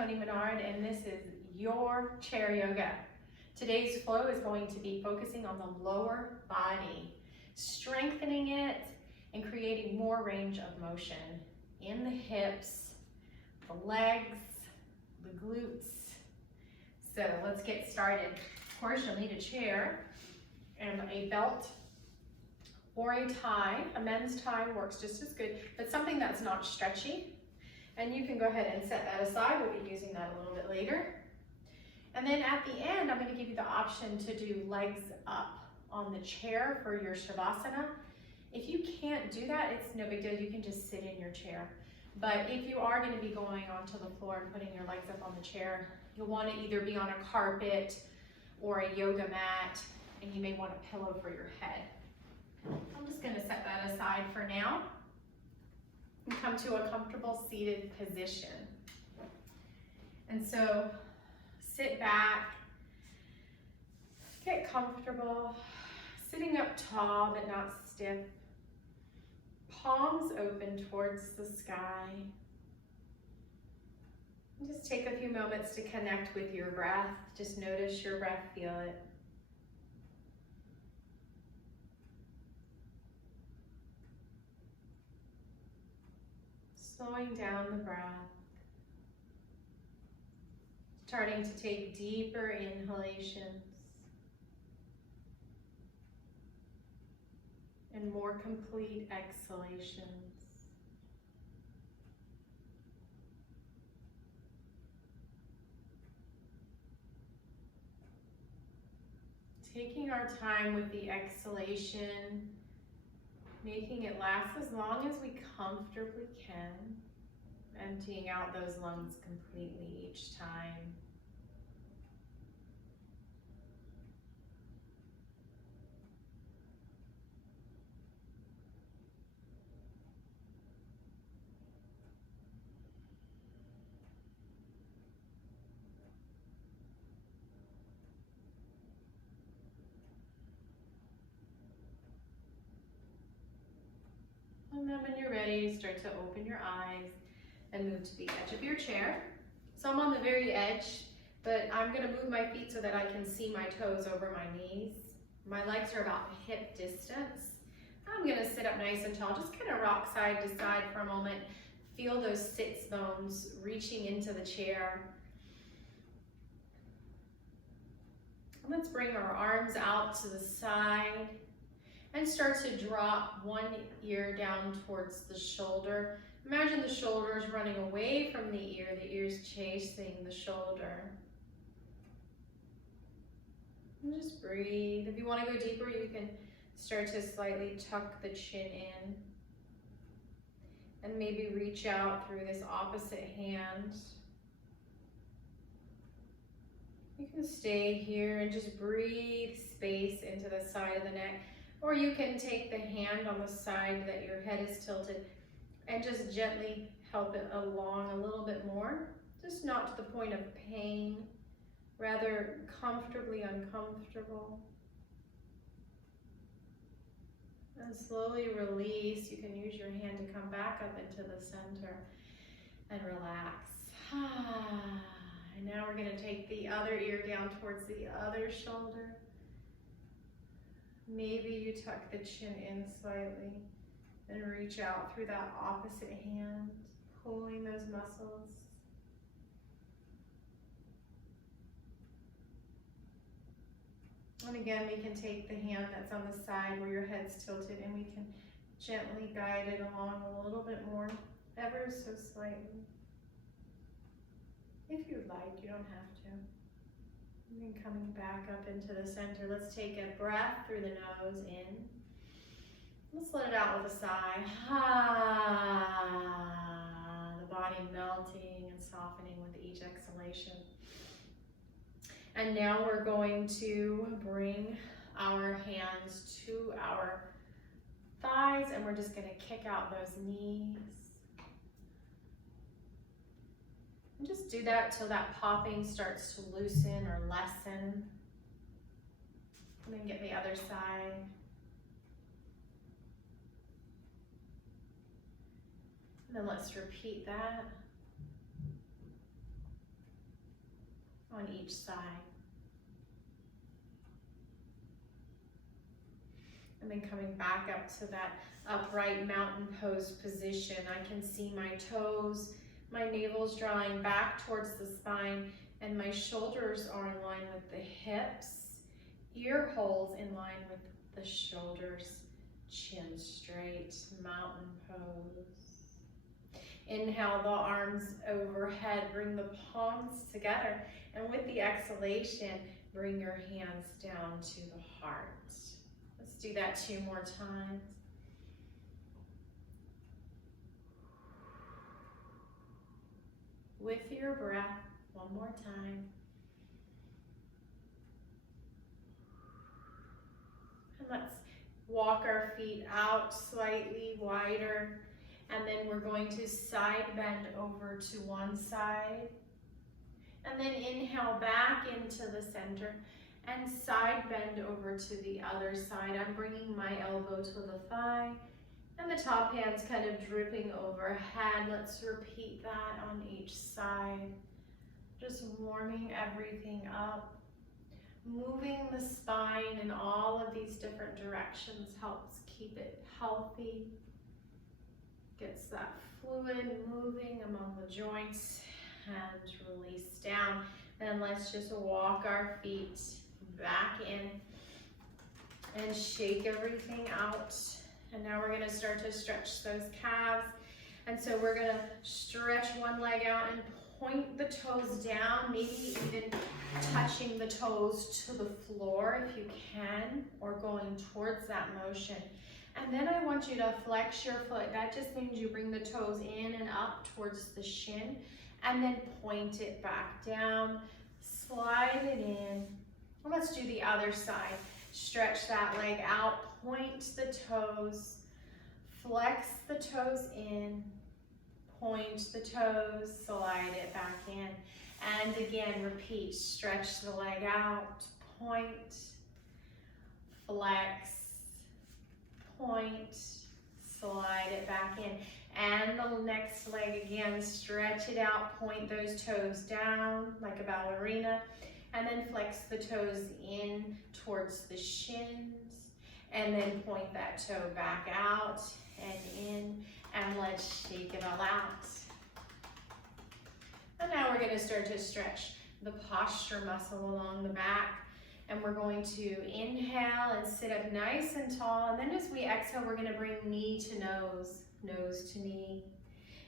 Toni Minard, and this is your chair yoga. Today's flow is going to be focusing on the lower body, strengthening it and creating more range of motion in the hips, the legs, the glutes. So let's get started. Of course, you'll need a chair and a belt or a tie. A men's tie works just as good, but something that's not stretchy. And you can go ahead and set that aside. We'll be using that a little bit later. And then at the end, I'm going to give you the option to do legs up on the chair for your Shavasana. If you can't do that, it's no big deal. You can just sit in your chair. But if you are going to be going onto the floor and putting your legs up on the chair, you'll want to either be on a carpet or a yoga mat, and you may want a pillow for your head. I'm just going to set that aside for now and come to a comfortable seated position. And so sit back, get comfortable, sitting up tall but not stiff, palms open towards the sky. And just take a few moments to connect with your breath. Just notice your breath, feel it. Slowing down the breath. Starting to take deeper inhalations and more complete exhalations. Taking our time with the exhalation, making it last as long as we comfortably can, emptying out those lungs completely each time. And then when you're ready, start to open your eyes and move to the edge of your chair. So I'm on the very edge, but I'm gonna move my feet so that I can see my toes over my knees. My legs are about hip distance. I'm gonna sit up nice and tall, just kind of rock side to side for a moment. Feel those sits bones reaching into the chair. And let's bring our arms out to the side and start to drop one ear down towards the shoulder. Imagine the shoulders running away from the ear's chasing the shoulder. And just breathe. If you want to go deeper, you can start to slightly tuck the chin in and maybe reach out through this opposite hand. You can stay here and just breathe space into the side of the neck. Or you can take the hand on the side that your head is tilted and just gently help it along a little bit more. Just not to the point of pain, rather comfortably uncomfortable. And slowly release. You can use your hand to come back up into the center and relax. And now we're going to take the other ear down towards the other shoulder. Maybe you tuck the chin in slightly and reach out through that opposite hand, pulling those muscles. And again, we can take the hand that's on the side where your head's tilted and we can gently guide it along a little bit more, ever so slightly. If you'd like, you don't have to. And then coming back up into the center, let's take a breath through the nose in. Let's let it out with a sigh. The body melting and softening with each exhalation. And now we're going to bring our hands to our thighs and we're just going to kick out those knees. And just do that till that popping starts to loosen or lessen. And then get the other side. And then let's repeat that. on each side. And then coming back up to that upright mountain pose position. I can see my toes, my navel's drawing back towards the spine, and my shoulders are in line with the hips, ear holes in line with the shoulders, chin straight, mountain pose. Inhale the arms overhead, bring the palms together, and with the exhalation, bring your hands down to the heart. Let's do that 2 more times. With your breath, 1 more time. And let's walk our feet out slightly wider. And then we're going to side bend over to one side. And then inhale back into the center and side bend over to the other side. I'm bringing my elbow to the thigh and the top hand's kind of dripping overhead. Let's repeat that on each side. Just warming everything up. Moving the spine in all of these different directions helps keep it healthy. Gets that fluid moving among the joints and release down. Then let's just walk our feet back in and shake everything out. And now we're going to start to stretch those calves. And so we're going to stretch one leg out and point the toes down, maybe even touching the toes to the floor if you can, or going towards that motion. And then I want you to flex your foot. That just means you bring the toes in and up towards the shin, and then point it back down, slide it in. Well, let's do the other side. Stretch that leg out, point the toes, flex the toes in, point the toes, slide it back in. And again, repeat, stretch the leg out, point, flex, point, slide it back in. And the next leg again, stretch it out, point those toes down like a ballerina, and then flex the toes in towards the shins, and then point that toe back out and in, and let's shake it all out. And now we're going to start to stretch the posture muscle along the back. And we're going to inhale and sit up nice and tall. And then as we exhale, we're going to bring knee to nose, nose to knee.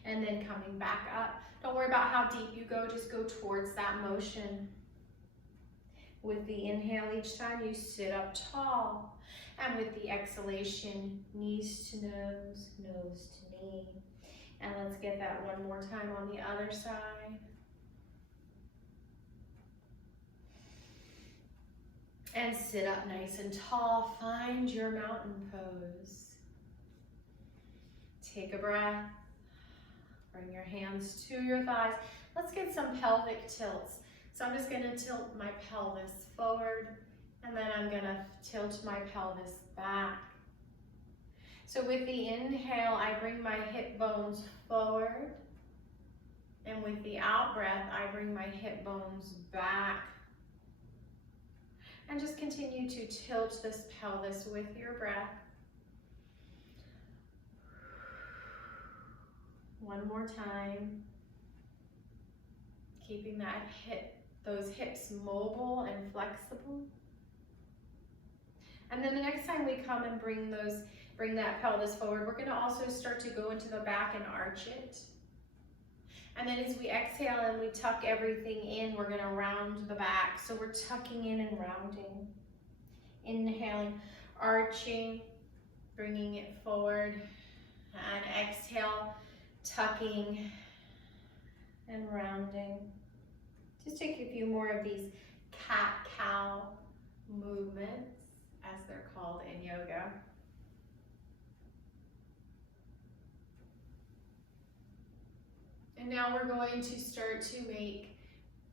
And then coming back up. Don't worry about how deep you go, just go towards that motion. With the inhale, each time you sit up tall. And with the exhalation, knees to nose, nose to knee. And let's get that one more time on the other side. And sit up nice and tall. Find your mountain pose. Take a breath. Bring your hands to your thighs. Let's get some pelvic tilts. So I'm just going to tilt my pelvis forward, and then I'm going to tilt my pelvis back. So with the inhale, I bring my hip bones forward. And with the out breath, I bring my hip bones back. And just continue to tilt this pelvis with your breath. One more time. Keeping that those hips mobile and flexible. And then the next time we come and bring that pelvis forward, we're going to also start to go into the back and arch it. And then as we exhale and we tuck everything in, we're going to round the back. So we're tucking in and rounding. Inhaling, arching, bringing it forward. And exhale, tucking and rounding. Just take a few more of these cat-cow movements, as they're called in yoga. And now we're going to start to make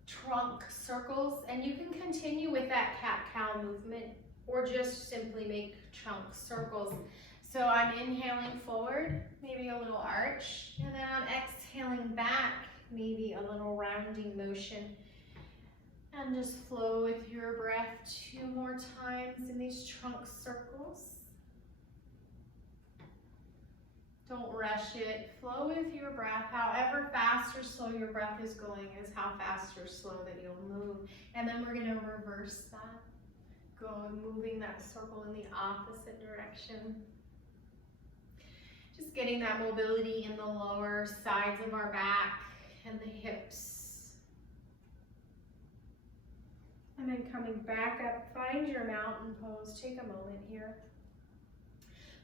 trunk circles, and you can continue with that cat-cow movement or just simply make trunk circles. So I'm inhaling forward, maybe a little arch, and then I'm exhaling back, maybe a little rounding motion. And just flow with your breath 2 more times in these trunk circles. Don't rush it. Flow with your breath. However fast or slow your breath is going is how fast or slow that you'll move. And then we're going to reverse that. Moving that circle in the opposite direction. Just getting that mobility in the lower sides of our back and the hips. And then coming back up, find your mountain pose. Take a moment here.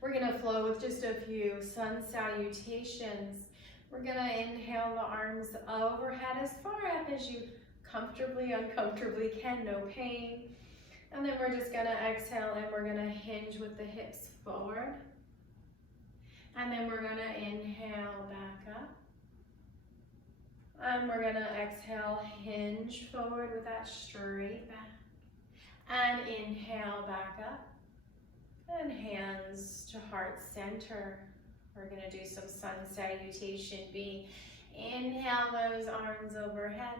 We're gonna flow with just a few sun salutations. We're gonna inhale the arms overhead as far up as you comfortably, uncomfortably can, no pain. And then we're just gonna exhale and we're gonna hinge with the hips forward. And then we're gonna inhale back up. And we're gonna exhale, hinge forward with that straight back. And inhale back up. And hands to heart center. We're gonna do some sun salutation B. Inhale those arms overhead.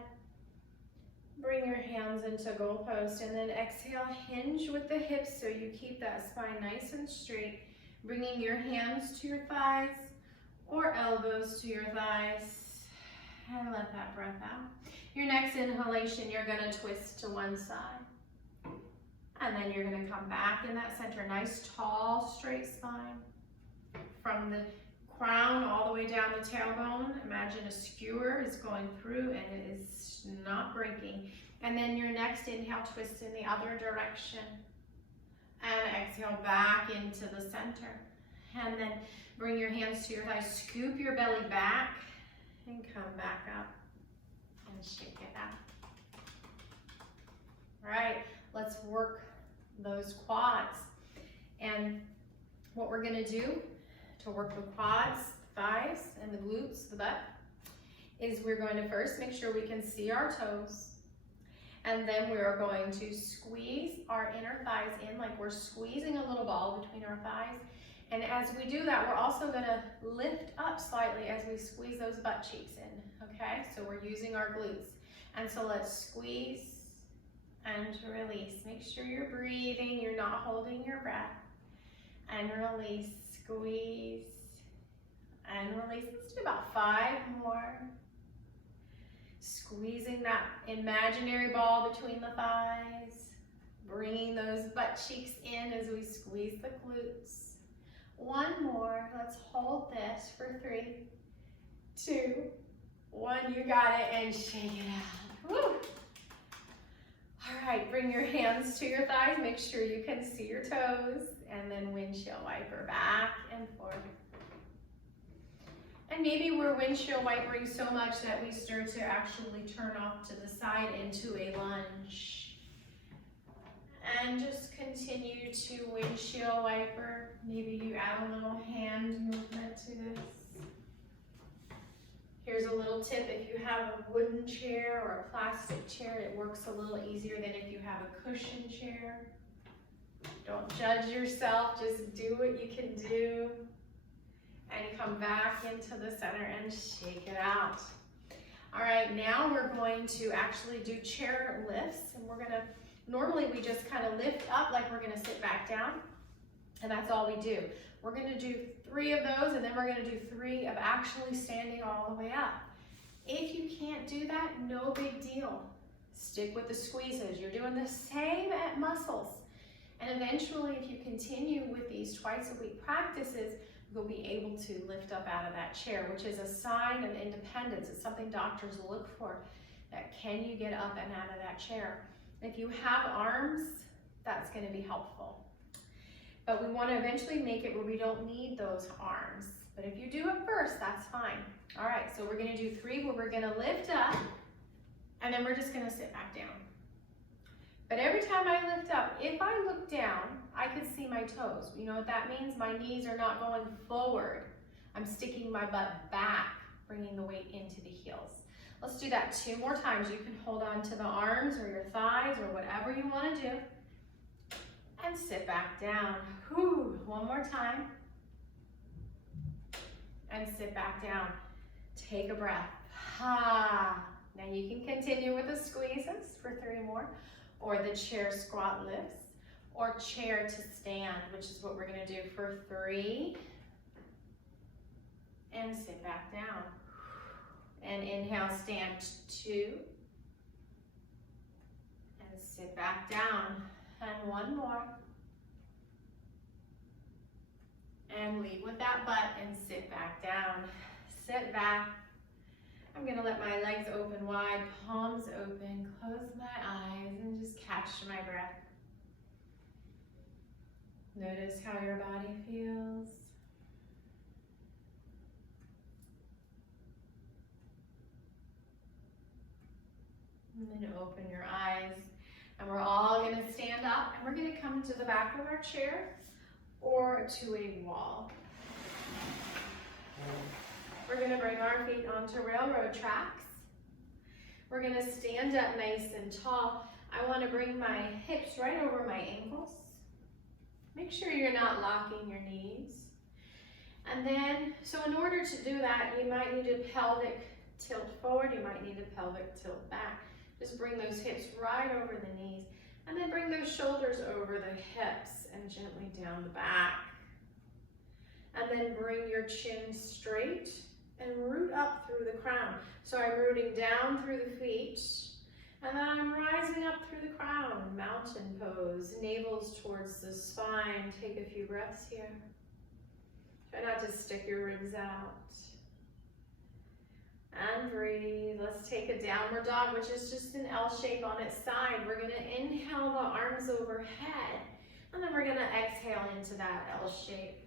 Bring your hands into goalpost and then exhale, hinge with the hips so you keep that spine nice and straight. Bringing your hands to your thighs or elbows to your thighs. And let that breath out. Your next inhalation, you're gonna twist to one side. And then you're gonna come back in that center. Nice, tall, straight spine. From the crown all the way down the tailbone, imagine a skewer is going through and it is not breaking. And then your next inhale, twist in the other direction. And exhale back into the center. And then bring your hands to your thighs, scoop your belly back and come back up and shake it out. All right, let's work those quads. And what we're gonna do to work the quads, thighs, and the glutes, the butt, is we're going to first make sure we can see our toes. And then we are going to squeeze our inner thighs in like we're squeezing a little ball between our thighs. And as we do that, we're also gonna lift up slightly as we squeeze those butt cheeks in, okay? So we're using our glutes. And so let's squeeze and release. Make sure you're breathing, you're not holding your breath. And release, squeeze, and release. Let's do about 5 more. Squeezing that imaginary ball between the thighs. Bringing those butt cheeks in as we squeeze the glutes. 1 more. Let's hold this for 3, 2, 1. You got it, and shake it out. Woo! All right, bring your hands to your thighs. Make sure you can see your toes. And then windshield wiper back and forth. And maybe we're windshield wipering so much that we start to actually turn off to the side into a lunge. And just continue to windshield wiper. Maybe you add a little hand movement to this. Here's a little tip. If you have a wooden chair or a plastic chair, it works a little easier than if you have a cushion chair. Don't judge yourself, just do what you can do. And come back into the center and shake it out. All right, now we're going to actually do chair lifts. And we're gonna, normally we just kind of lift up like we're gonna sit back down. And that's all we do. We're gonna do 3 of those, and then we're gonna do 3 of actually standing all the way up. If you can't do that, no big deal. Stick with the squeezes. You're doing the same muscles. And eventually, if you continue with these twice-a-week practices, you'll be able to lift up out of that chair, which is a sign of independence. It's something doctors look for, that can you get up and out of that chair. If you have arms, that's going to be helpful. But we want to eventually make it where we don't need those arms. But if you do it first, that's fine. All right, so we're going to do 3 where we're going to lift up, and then we're just going to sit back down. But every time I lift up, if I look down, I can see my toes. You know what that means? My knees are not going forward. I'm sticking my butt back, bringing the weight into the heels. Let's do that 2 more times. You can hold on to the arms or your thighs or whatever you want to do. And sit back down. Whew. 1 more time. And sit back down. Take a breath. Ha. Now you can continue with the squeezes for 3 more, or the chair squat lifts, or chair to stand, which is what we're gonna do for 3. And sit back down. And inhale, stand 2. And sit back down. And 1 more. And lead with that butt and sit back down. Sit back. I'm gonna let my legs open wide, palms open, close my eyes, and just catch my breath. Notice how your body feels. And then open your eyes. And we're all gonna stand up, and we're gonna come to the back of our chair or to a wall. We're gonna bring our feet onto railroad tracks. We're gonna stand up nice and tall. I wanna bring my hips right over my ankles. Make sure you're not locking your knees. And then, so in order to do that, you might need a pelvic tilt forward, you might need a pelvic tilt back. Just bring those hips right over the knees. And then bring those shoulders over the hips and gently down the back. And then bring your chin straight and root up through the crown. So I'm rooting down through the feet, and then I'm rising up through the crown, mountain pose, navels towards the spine. Take a few breaths here. Try not to stick your ribs out. And breathe. Let's take a downward dog, which is just an L shape on its side. We're gonna inhale the arms overhead, and then we're gonna exhale into that L shape.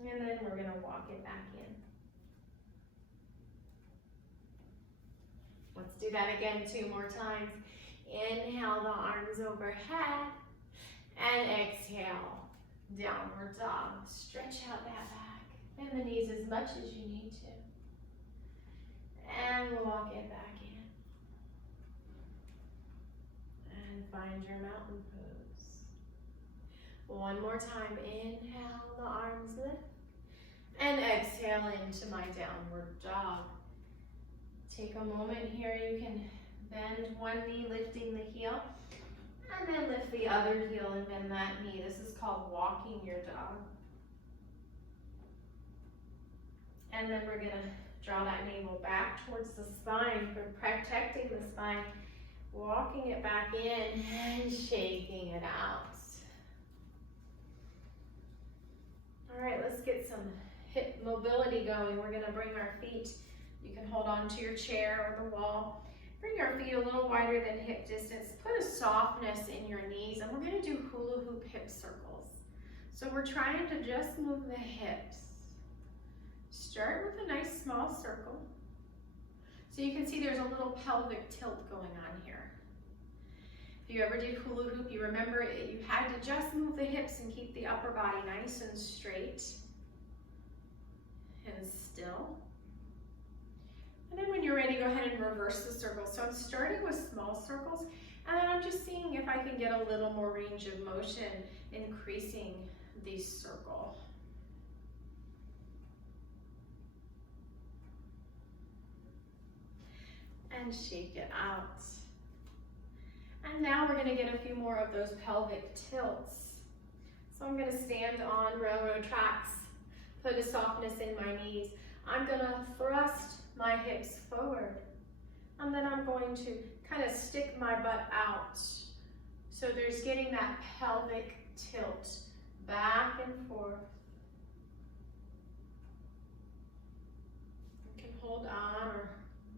And then we're gonna walk it back in. Let's do that again 2 more times. Inhale the arms overhead, and exhale, downward dog. Stretch out that back. Bend the knees as much as you need to. And walk it back in. And find your mountain pose. 1 more time. Inhale, the arms lift. And exhale into my downward dog. Take a moment here. You can bend one knee, lifting the heel. And then lift the other heel and bend that knee. This is called walking your dog. And then we're gonna draw that navel back towards the spine for protecting the spine, walking it back in and shaking it out. All right, let's get some hip mobility going. We're gonna bring our feet, you can hold on to your chair or the wall. Bring our feet a little wider than hip distance. Put a softness in your knees, and we're gonna do hula hoop hip circles. So we're trying to just move the hips. Start with a nice small circle. So you can see there's a little pelvic tilt going on here. If you ever did hula hoop, you remember you had to just move the hips and keep the upper body nice and straight and still. And then when you're ready, go ahead and reverse the circle. So I'm starting with small circles, and then I'm just seeing if I can get a little more range of motion, increasing the circle. And shake it out. And now we're gonna get a few more of those pelvic tilts. So I'm gonna stand on railroad tracks, put a softness in my knees. I'm gonna thrust my hips forward. And then I'm going to kind of stick my butt out. So there's getting that pelvic tilt back and forth. You can hold on or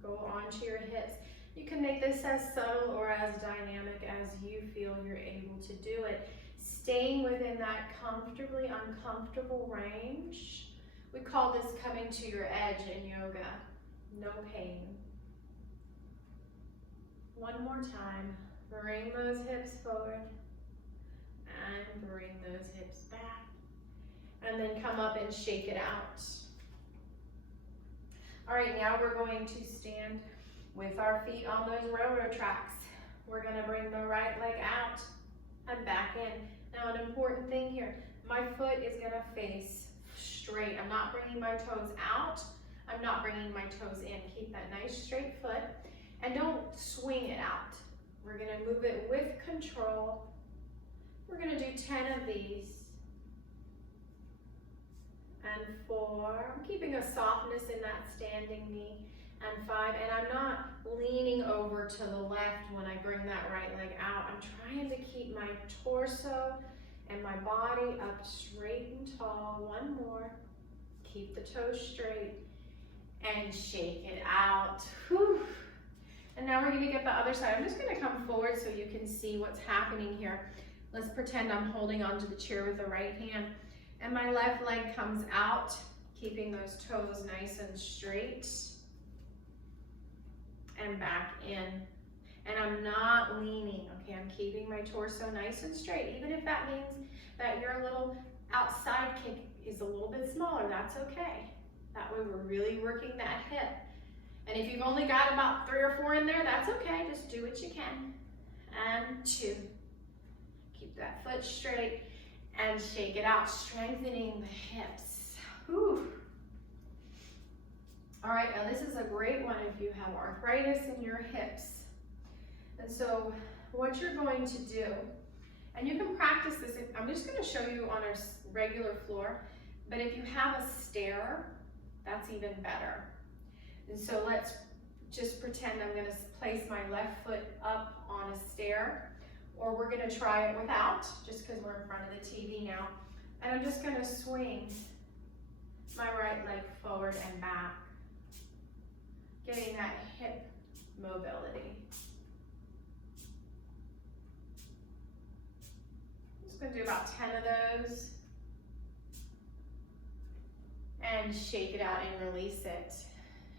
go onto your hips. You can make this as subtle or as dynamic as you feel you're able to do it. Staying within that comfortably uncomfortable range. We call this coming to your edge in yoga. No pain. 1 more time. Bring those hips forward and bring those hips back. And then come up and shake it out. All right, now we're going to stand with our feet on those railroad tracks. We're gonna bring the right leg out and back in. Now an important thing here, my foot is gonna face straight. I'm not bringing my toes out. I'm not bringing my toes in. Keep that nice straight foot and don't swing it out. We're gonna move it with control. We're gonna do 10 of these. And 4, I'm keeping a softness in that standing knee. And 5, and I'm not leaning over to the left when I bring that right leg out. I'm trying to keep my torso and my body up straight and tall. 1 more. Keep the toes straight and shake it out. Whew. And now we're gonna get the other side. I'm just gonna come forward so you can see what's happening here. Let's pretend I'm holding onto the chair with the right hand and my left leg comes out, keeping those toes nice and straight and back in. And I'm not leaning, okay? I'm keeping my torso nice and straight, even if that means that your little outside kick is a little bit smaller, that's okay. That way we're really working that hip. And if you've only got about 3 or 4 in there, that's okay, just do what you can. And 2. Keep that foot straight and shake it out, strengthening the hips. Whew. All right, now this is a great one if you have arthritis in your hips. And so what you're going to do, and you can practice this, I'm just gonna show you on a regular floor, but if you have a stair, that's even better. And so let's just pretend I'm gonna place my left foot up on a stair, or we're gonna try it without, just because we're in front of the TV now. And I'm just gonna swing my right leg forward and back, getting that hip mobility. I'm just gonna do about 10 of those. And shake it out and release it.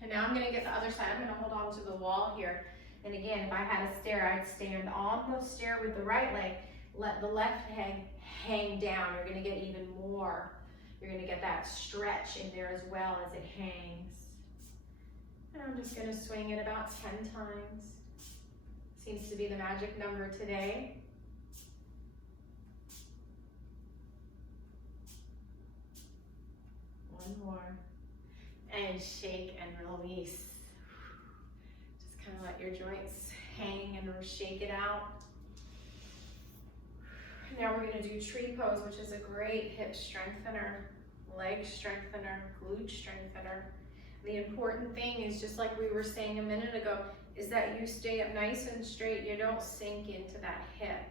And now I'm gonna get the other side. I'm gonna hold on to the wall here. And again, if I had a stair, I'd stand on the stair with the right leg, let the left leg hang down. You're gonna get even more. You're gonna get that stretch in there as well as it hangs. And I'm just gonna swing it about 10 times. Seems to be the magic number today. One more. And shake and release. Just kind of let your joints hang and shake it out. Now we're going to do tree pose, which is a great hip strengthener, leg strengthener, glute strengthener. The important thing is, just like we were saying a minute ago, is that you stay up nice and straight. You don't sink into that hip.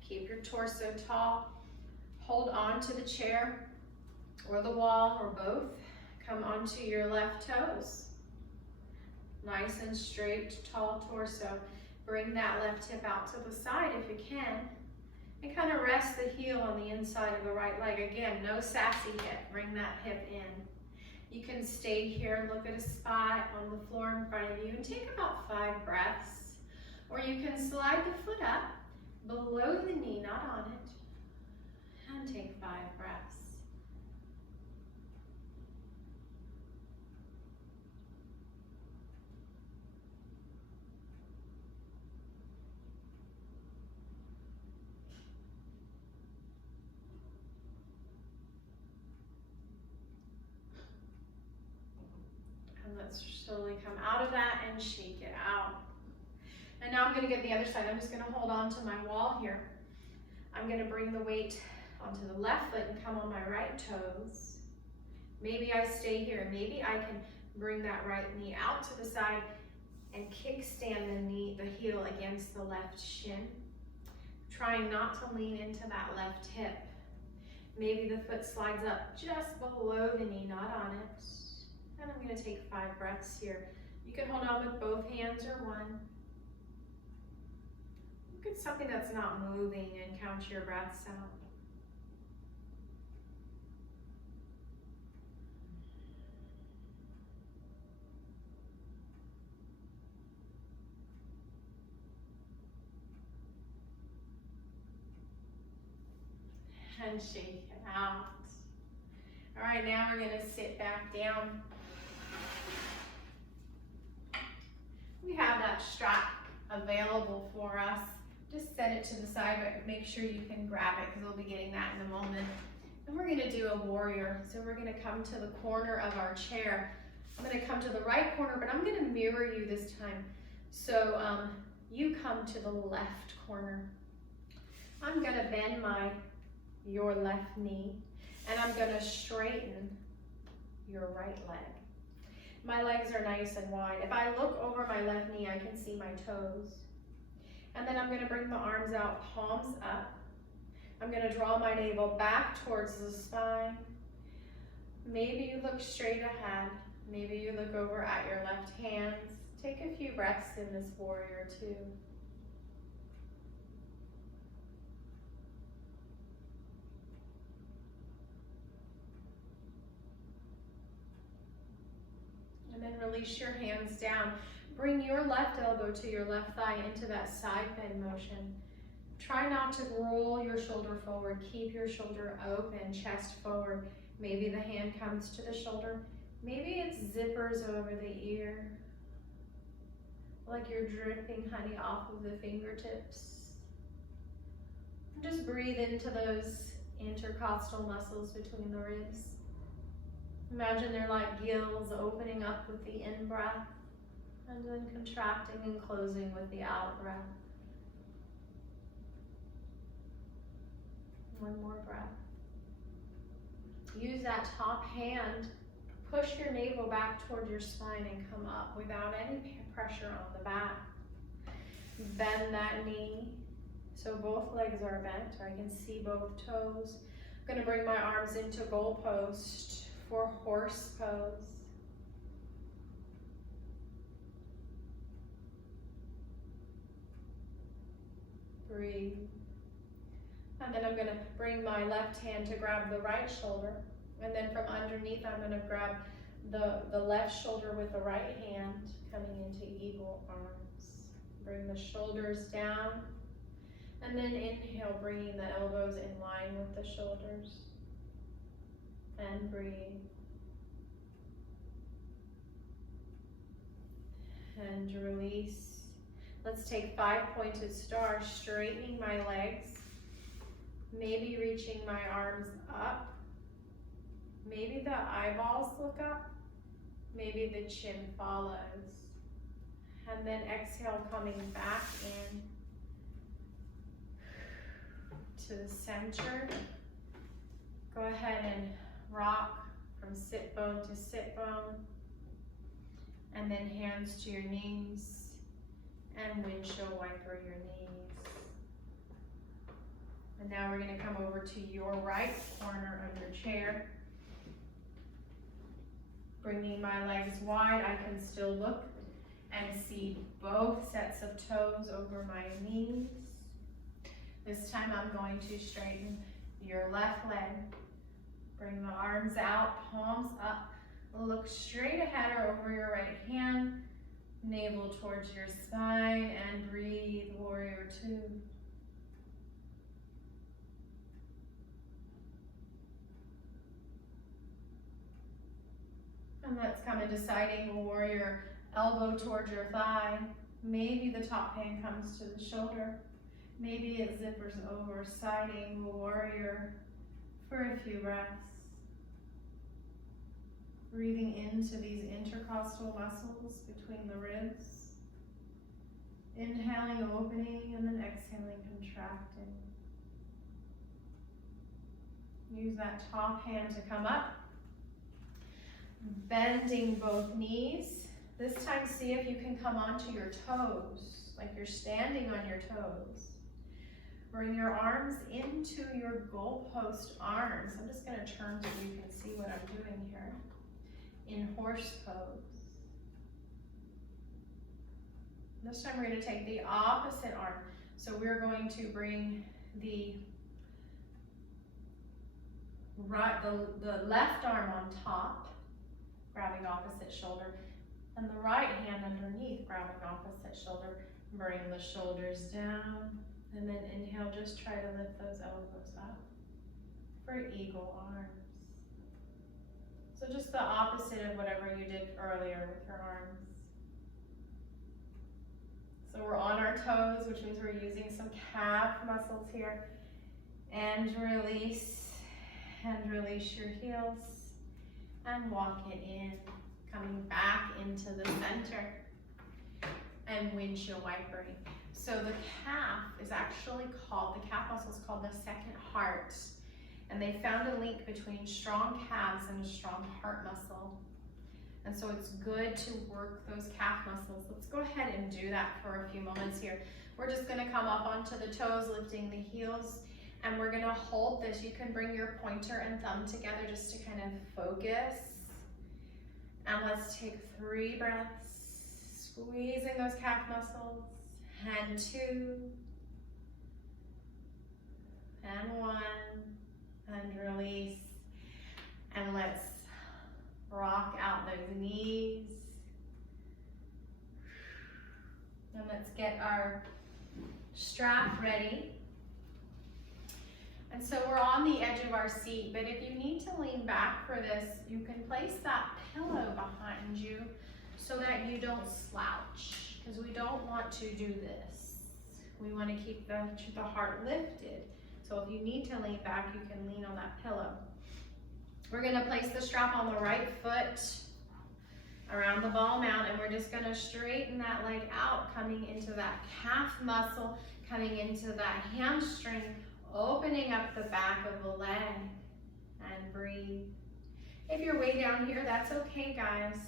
Keep your torso tall. Hold on to the chair or the wall or both. Come onto your left toes. Nice and straight, tall torso. Bring that left hip out to the side if you can. And kind of rest the heel on the inside of the right leg. Again, no sassy hip. Bring that hip in. You can stay here, look at a spot on the floor in front of you and take about 5 breaths. Or you can slide the foot up below the knee, not on it, and take 5 breaths. Let's slowly come out of that and shake it out. And now I'm going to get the other side. I'm just going to hold on to my wall here. I'm going to bring the weight onto the left foot and come on my right toes. Maybe I stay here. Maybe I can bring that right knee out to the side and kickstand the heel against the left shin. Trying not to lean into that left hip. Maybe the foot slides up just below the knee, not on it. And I'm going to take 5 breaths here. You can hold on with both hands or one. Look at something that's not moving and count your breaths out. And shake it out. All right, now we're going to sit back down. We have that strap available for us. Just set it to the side, but make sure you can grab it because we'll be getting that in a moment. And we're going to do a warrior. So we're going to come to the corner of our chair. I'm gonna come to the right corner, but I'm gonna mirror you this time. So you come to the left corner. I'm gonna bend your left knee, and I'm gonna straighten your right leg. My legs are nice and wide. If I look over my left knee, I can see my toes. And then I'm gonna bring the arms out, palms up. I'm gonna draw my navel back towards the spine. Maybe you look straight ahead. Maybe you look over at your left hands. Take a few breaths in this warrior two. And then release your hands down. Bring your left elbow to your left thigh into that side bend motion. Try not to roll your shoulder forward. Keep your shoulder open, chest forward. Maybe the hand comes to the shoulder. Maybe it zippers over the ear, like you're dripping honey off of the fingertips. And just breathe into those intercostal muscles between the ribs. Imagine they're like gills opening up with the in-breath and then contracting and closing with the out-breath. One more breath. Use that top hand. Push your navel back toward your spine and come up without any pressure on the back. Bend that knee so both legs are bent, or I can see both toes. I'm gonna bring my arms into goalpost for horse pose. Breathe. And then I'm gonna bring my left hand to grab the right shoulder. And then from underneath, I'm gonna grab the left shoulder with the right hand, coming into eagle arms. Bring the shoulders down. And then inhale, bringing the elbows in line with the shoulders. And breathe. And release. Let's take 5 pointed stars, straightening my legs. Maybe reaching my arms up. Maybe the eyeballs look up. Maybe the chin follows. And then exhale, coming back in to the center. Go ahead and rock from sit bone to sit bone. And then hands to your knees and windshield wiper your knees. And now we're going to come over to your right corner of your chair. Bringing my legs wide, I can still look and see both sets of toes over my knees. This time I'm going to straighten your left leg. Bring the arms out, palms up. Look straight ahead or over your right hand. Navel towards your spine and breathe, warrior two. And let's come into side angle warrior, elbow towards your thigh. Maybe the top hand comes to the shoulder. Maybe it zippers over, side angle warrior for a few breaths. Breathing into these intercostal muscles between the ribs. Inhaling, opening, and then exhaling, contracting. Use that top hand to come up. Bending both knees. This time see if you can come onto your toes, like you're standing on your toes. Bring your arms into your goalpost arms. I'm just going to turn so you can see what I'm doing here. In horse pose. This time we're going to take the opposite arm. So we're going to bring the left arm on top, grabbing opposite shoulder, and the right hand underneath, grabbing opposite shoulder. Bring the shoulders down, and then inhale, just try to lift those elbows up for eagle arms. So just the opposite of whatever you did earlier with your arms. So we're on our toes, which means we're using some calf muscles here. And release your heels and walk it in. coming back into the center, and windshield wipering. So the calf is actually called, the calf muscle is called the second heart. And they found a link between strong calves and a strong heart muscle. And so it's good to work those calf muscles. Let's go ahead and do that for a few moments here. We're just gonna come up onto the toes, lifting the heels, and we're gonna hold this. You can bring your pointer and thumb together just to kind of focus. And let's take 3 breaths, squeezing those calf muscles, and 2, and 1, and release. And let's rock out those knees. And let's get our strap ready. And so we're on the edge of our seat, but if you need to lean back for this, you can place that pillow behind you so that you don't slouch, because we don't want to do this. We want to keep the heart lifted. So if you need to lean back, you can lean on that pillow. We're going to place the strap on the right foot around the ball mount, and we're just going to straighten that leg out, coming into that calf muscle, coming into that hamstring, opening up the back of the leg, and breathe. If you're way down here, that's okay, guys.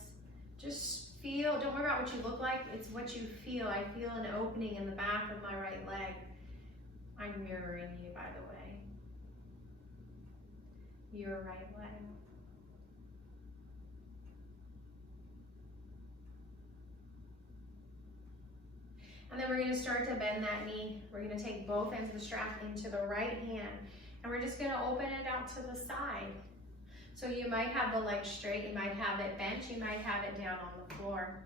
Just feel, don't worry about what you look like, it's what you feel. I feel an opening in the back of my right leg. I'm mirroring you, by the way. Your right leg. And then we're going to start to bend that knee. We're going to take both ends of the strap into the right hand, and we're just going to open it out to the side. So you might have the leg straight, you might have it bent, you might have it down on the floor.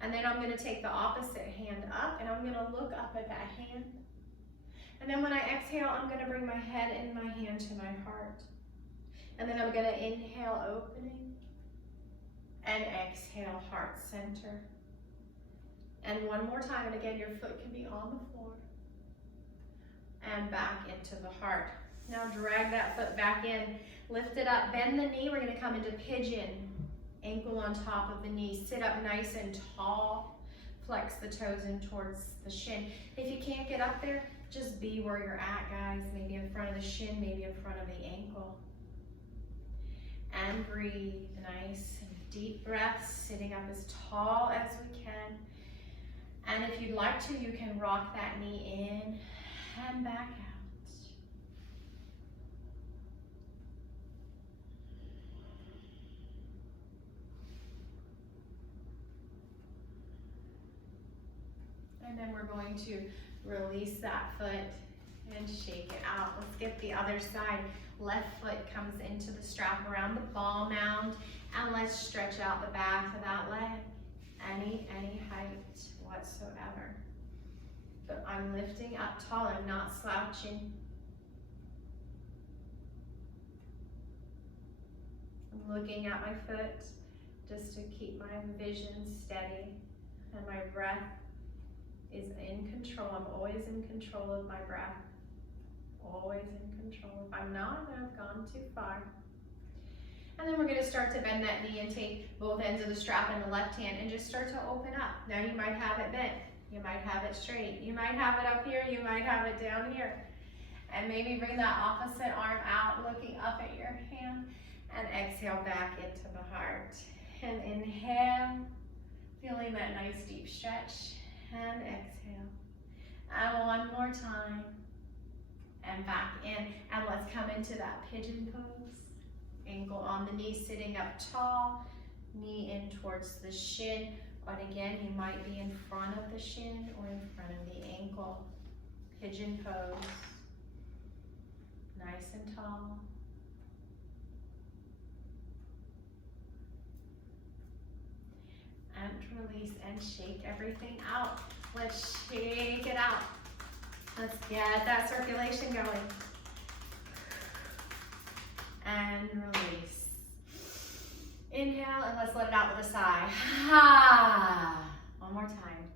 And then I'm going to take the opposite hand up, and I'm going to look up at that hand. And then when I exhale, I'm going to bring my head and my hand to my heart. And then I'm going to inhale, opening, and exhale, heart center. And one more time, and again, your foot can be on the floor. And back into the heart. Now drag that foot back in, lift it up, bend the knee. We're going to come into pigeon, ankle on top of the knee. Sit up nice and tall, flex the toes in towards the shin. If you can't get up there, just be where you're at, guys. Maybe in front of the shin, maybe in front of the ankle. And breathe, nice and deep breaths, sitting up as tall as we can. And if you'd like to, you can rock that knee in and back out. And then we're going to release that foot and shake it out. Let's get the other side. Left foot comes into the strap around the ball mound, and let's stretch out the back of that leg. Any height whatsoever. But I'm lifting up tall, I'm not slouching. I'm looking at my foot just to keep my vision steady, and my breath is in control. I'm always in control of my breath. Always in control. If I'm not, then I've gone too far. And then we're going to start to bend that knee and take both ends of the strap in the left hand and just start to open up. Now you might have it bent. You might have it straight. You might have it up here. You might have it down here. And maybe bring that opposite arm out, looking up at your hand, and exhale back into the heart. And inhale, feeling that nice deep stretch, and exhale. And one more time. And back in, and let's come into that pigeon pose. Ankle on the knee, sitting up tall, knee in towards the shin, but again, you might be in front of the shin or in front of the ankle. Pigeon pose, nice and tall. And release and shake everything out. Let's shake it out. Let's get that circulation going. And release. Inhale, and let's let it out with a sigh. One more time.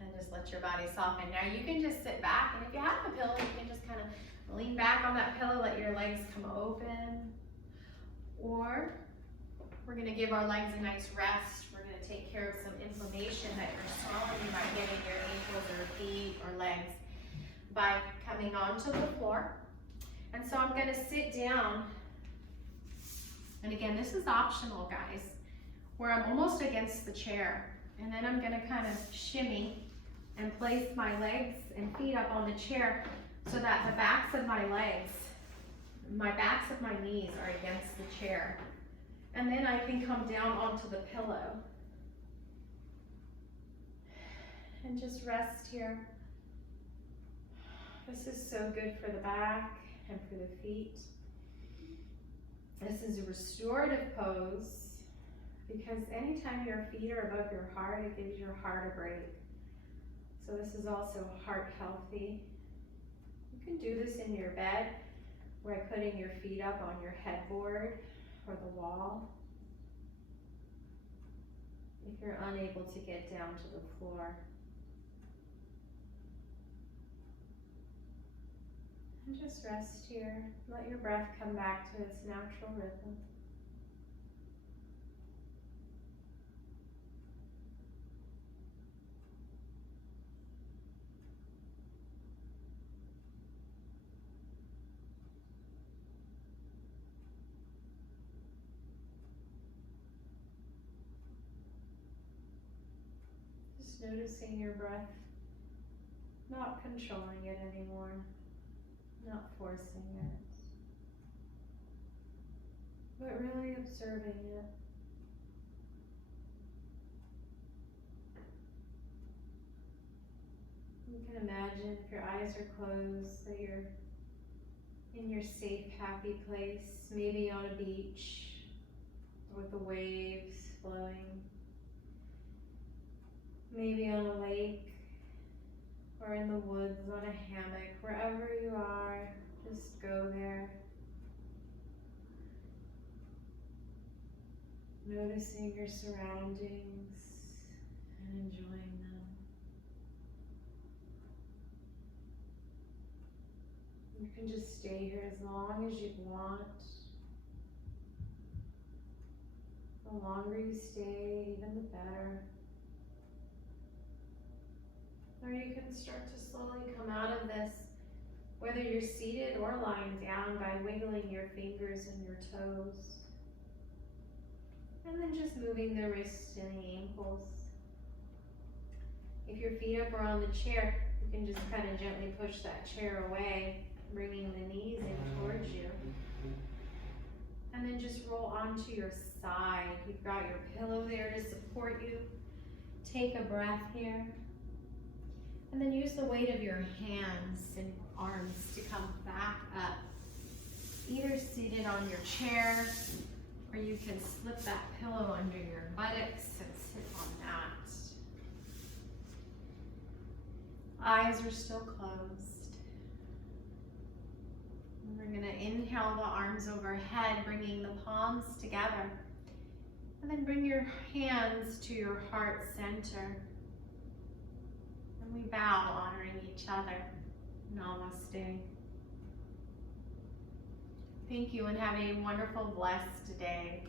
And just let your body soften. Now you can just sit back, and if you have a pillow, you can just kind of Lean back on that pillow, let your legs come open. Or we're gonna give our legs a nice rest. We're gonna take care of some inflammation that you're swallowing by getting your ankles or feet or legs by coming onto the floor. And so I'm gonna sit down. And again, this is optional, guys, where I'm almost against the chair. And then I'm gonna kind of shimmy and place my legs and feet up on the chair so that the backs of my legs, my backs of my knees are against the chair. And then I can come down onto the pillow and just rest here. This is so good for the back and for the feet. This is a restorative pose because anytime your feet are above your heart, it gives your heart a break. So this is also heart healthy. You can do this in your bed by putting your feet up on your headboard or the wall if you're unable to get down to the floor. And just rest here. Let your breath come back to its natural rhythm. Just noticing your breath, not controlling it anymore. Not forcing it, but really observing it. You can imagine if your eyes are closed that you're in your safe, happy place, maybe on a beach with the waves flowing, maybe on a lake, or in the woods on a hammock, wherever you are, just go there. Noticing your surroundings and enjoying them. You can just stay here as long as you want. The longer you stay, even the better. Or you can start to slowly come out of this, whether you're seated or lying down, by wiggling your fingers and your toes. And then just moving the wrists and the ankles. If your feet up are on the chair, you can just kind of gently push that chair away, bringing the knees in towards you. And then just roll onto your side. You've got your pillow there to support you. Take a breath here. And then use the weight of your hands and arms to come back up. Either seated on your chair, or you can slip that pillow under your buttocks and sit on that. Eyes are still closed. And we're gonna inhale the arms overhead, bringing the palms together. And then bring your hands to your heart center. And we bow, honoring each other. Namaste. Thank you and have a wonderful, blessed day.